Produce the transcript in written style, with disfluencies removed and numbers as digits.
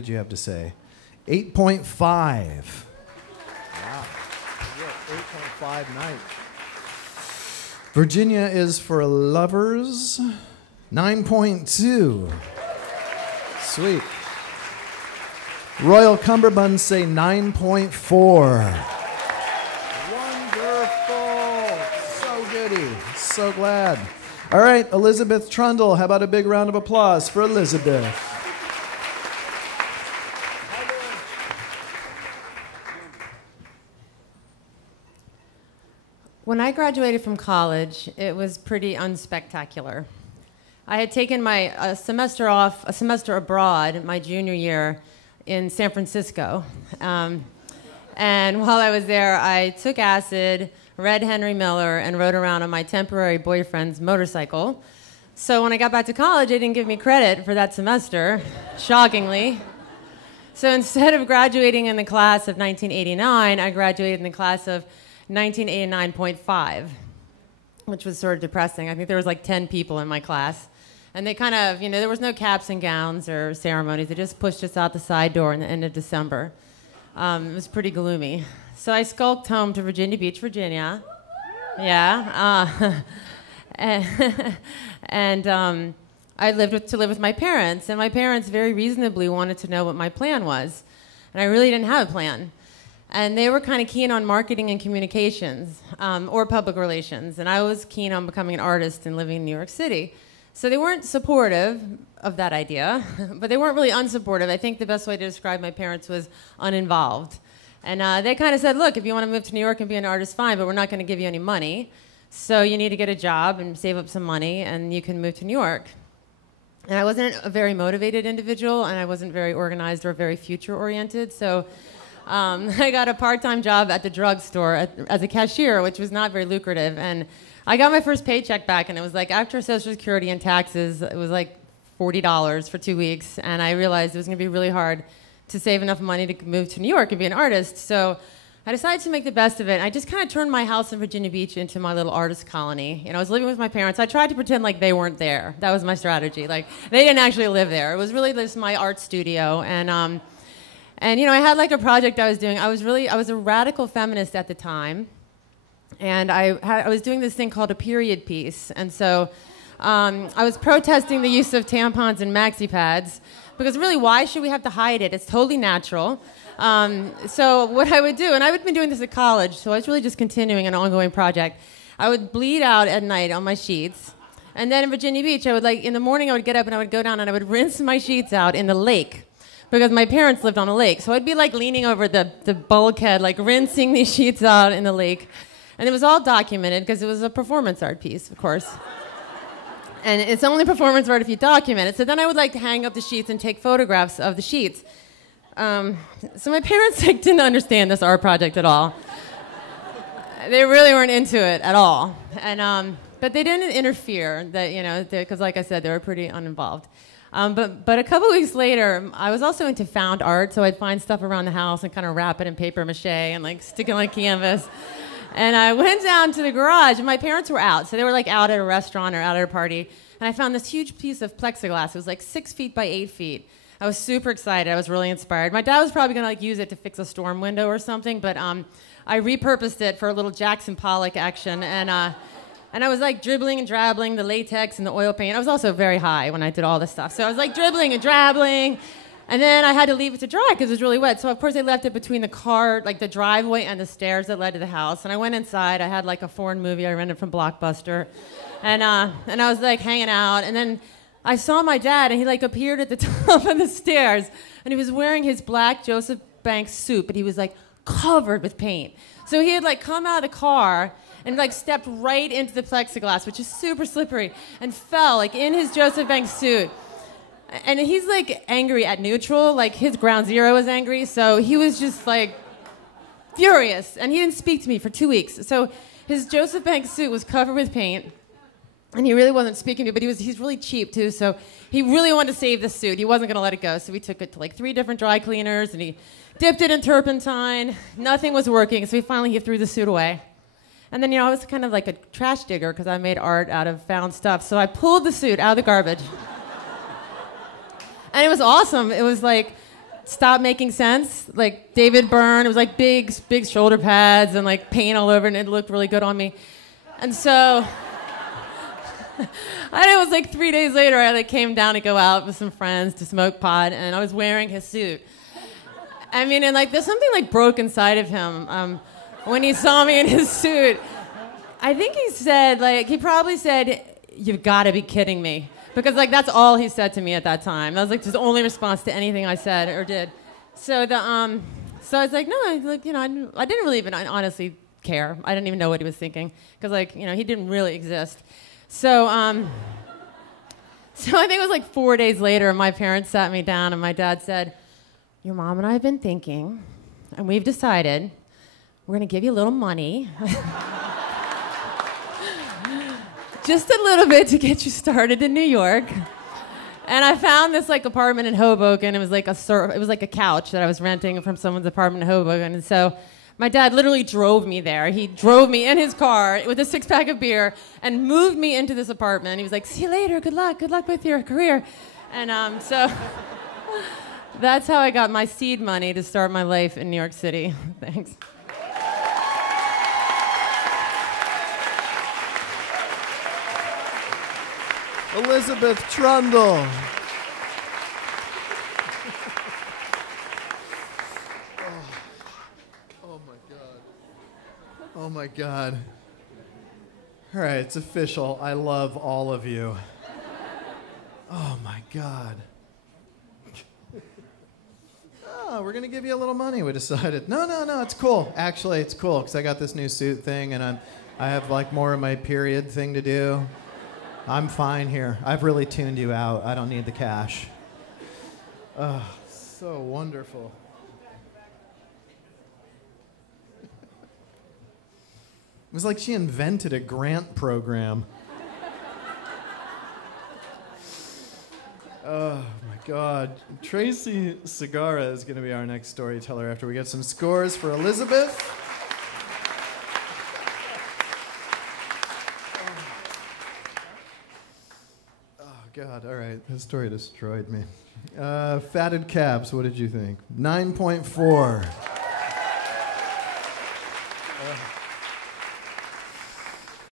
did you have to say? 8.5. Wow. 8.5 night. Virginia is for lovers. 9.2. Sweet. Royal Cumberbund say 9.4. Wonderful. So goody. So glad. All right, Elizabeth Trundle. How about a big round of applause for Elizabeth? When I graduated from college, it was pretty unspectacular. I had taken a semester abroad my junior year in San Francisco. And while I was there, I took acid, read Henry Miller, and rode around on my temporary boyfriend's motorcycle. So when I got back to college, they didn't give me credit for that semester, shockingly. So instead of graduating in the class of 1989, I graduated in the class of 1989.5, which was sort of depressing. I think there was like 10 people in my class. And they kind of, there was no caps and gowns or ceremonies. They just pushed us out the side door in the end of December. It was pretty gloomy. So I skulked home to Virginia Beach, Virginia. Yeah. And I lived with my parents. And my parents very reasonably wanted to know what my plan was. And I really didn't have a plan. And they were kind of keen on marketing and communications, or public relations. And I was keen on becoming an artist and living in New York City. So they weren't supportive of that idea, but they weren't really unsupportive. I think the best way to describe my parents was uninvolved. And they kind of said, look, if you want to move to New York and be an artist, fine, but we're not going to give you any money. So you need to get a job and save up some money, and you can move to New York. And I wasn't a very motivated individual, and I wasn't very organized or very future-oriented. So I got a part-time job at the drugstore as a cashier, which was not very lucrative. And I got my first paycheck back, and it was like after Social Security and taxes, it was like $40 for 2 weeks. And I realized it was going to be really hard to save enough money to move to New York and be an artist. So I decided to make the best of it. I just kind of turned my house in Virginia Beach into my little artist colony. I was living with my parents. I tried to pretend like they weren't there. That was my strategy. Like, they didn't actually live there. It was really just my art studio. And I had like a project I was doing. I was a radical feminist at the time, and I was doing this thing called a period piece. And so I was protesting the use of tampons and maxi pads, because really, why should we have to hide it? It's totally natural. So what I would do, and I had been doing this at college, so I was really just continuing an ongoing project. I would bleed out at night on my sheets, and then in Virginia Beach, in the morning I would get up and I would go down and I would rinse my sheets out in the lake, because my parents lived on a lake. So I'd be like leaning over the bulkhead, like rinsing these sheets out in the lake. And it was all documented because it was a performance art piece, of course. And it's only performance art if you document it. So then I would like to hang up the sheets and take photographs of the sheets. So my parents didn't understand this art project at all. They really weren't into it at all. And but they didn't interfere, because like I said, they were pretty uninvolved. But a couple weeks later, I was also into found art, so I'd find stuff around the house and kind of wrap it in paper mache and like stick it on canvas. And I went down to the garage, and my parents were out, so they were like out at a restaurant or out at a party. And I found this huge piece of plexiglass. It was like 6 feet by 8 feet. I was super excited. I was really inspired. My dad was probably going to use it to fix a storm window or something, but I repurposed it for a little Jackson Pollock action, and I was like dribbling and drabbling the latex and the oil paint. I was also very high when I did all this stuff. So I was like dribbling and drabbling. And then I had to leave it to dry because it was really wet. So of course I left it between the car, like the driveway and the stairs that led to the house. And I went inside. I had like a foreign movie I rented from Blockbuster. And I was like hanging out. And then I saw my dad, and he like appeared at the top of the stairs. And he was wearing his black Joseph Banks suit, but he was like covered with paint. So he had like come out of the car and like stepped right into the plexiglass, which is super slippery, and fell like in his Joseph Banks suit. And he's like angry at neutral, like his ground zero is angry, so he was just like furious, and he didn't speak to me for 2 weeks. So his Joseph Banks suit was covered with paint, and he really wasn't speaking to me, but he's really cheap too, so he really wanted to save the suit. He wasn't gonna let it go, so we took it to like 3 different dry cleaners, and he dipped it in turpentine. Nothing was working, so he threw the suit away. And then, I was kind of like a trash digger because I made art out of found stuff. So I pulled the suit out of the garbage. And it was awesome. It was like stopped making sense. Like David Byrne, it was like big shoulder pads and like paint all over, and it looked really good on me. And so, and it was like 3 days later, I like came down to go out with some friends to smoke pot, and I was wearing his suit. I mean, and like there's something like broke inside of him when he saw me in his suit. I think he said, like, he probably said, "You've got to be kidding me." Because, like, that's all he said to me at that time. That was, like, his only response to anything I said or did. So so I was like, no, I didn't really even honestly care. I didn't even know what he was thinking. Because, like, he didn't really exist. So I think it was, like, 4 days later, my parents sat me down, and my dad said, "Your mom and I have been thinking, and we've decided we're going to give you a little money." Just a little bit to get you started in New York. And I found this like apartment in Hoboken. It was like a couch that I was renting from someone's apartment in Hoboken. And so my dad literally drove me there. He drove me in his car with a 6-pack of beer and moved me into this apartment. He was like, "See you later. Good luck with your career." And so that's how I got my seed money to start my life in New York City. Thanks. Elizabeth Trundle. Oh my God. Oh my God. All right, it's official. I love all of you. Oh my God. Oh, we're going to give you a little money, we decided. No, it's cool. Actually, it's cool because I got this new suit thing and I have like more of my period thing to do. I'm fine here. I've really tuned you out. I don't need the cash. Oh, so wonderful. It was like she invented a grant program. Oh my God. Tracy Segarra is going to be our next storyteller after we get some scores for Elizabeth. God, all right. This story destroyed me. Fatted Cabs, what did you think? 9.4.